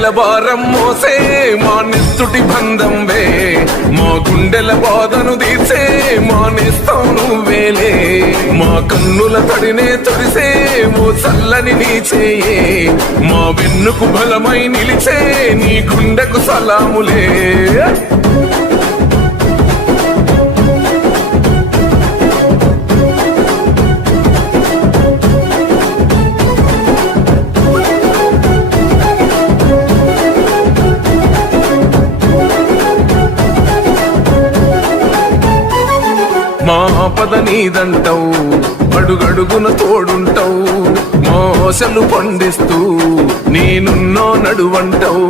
పల్లెల భారం మోసే మా నెత్తుటి బంధంవే, మా గుండెల బాధను తీర్చే మా నేస్తం నువ్వేలే. మా కన్నుల తడినే తొడిసే ఓ చల్లని నీ చేయే, మా వెన్నుకు బలమై నిలిచే నీ గుండెకు సలాములే. మా ఆపద నీదంటావు, అడుగడుగున తోడుంటావు, మోసలు పండిస్తూ నేనున్నో నడువంటావు.